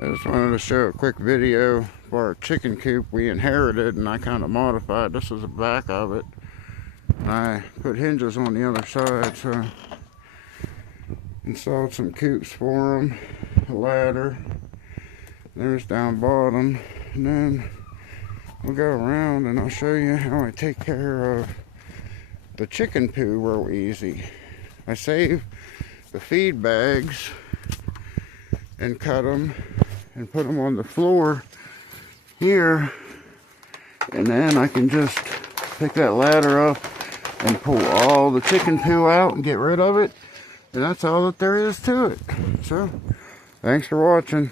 I just wanted to show a quick video for our chicken coop we inherited, and I kind of modified. This is the back of it. And I put hinges on the other side, so installed some coops for them, a ladder. There's down bottom, and then we'll go around and I'll show you how I take care of the chicken poo real easy. I save the feed bags and cut them and put them on the floor here, and then I can just pick that ladder up and pull all the chicken poo out and get rid of it, and that's all that there is to it. So thanks for watching.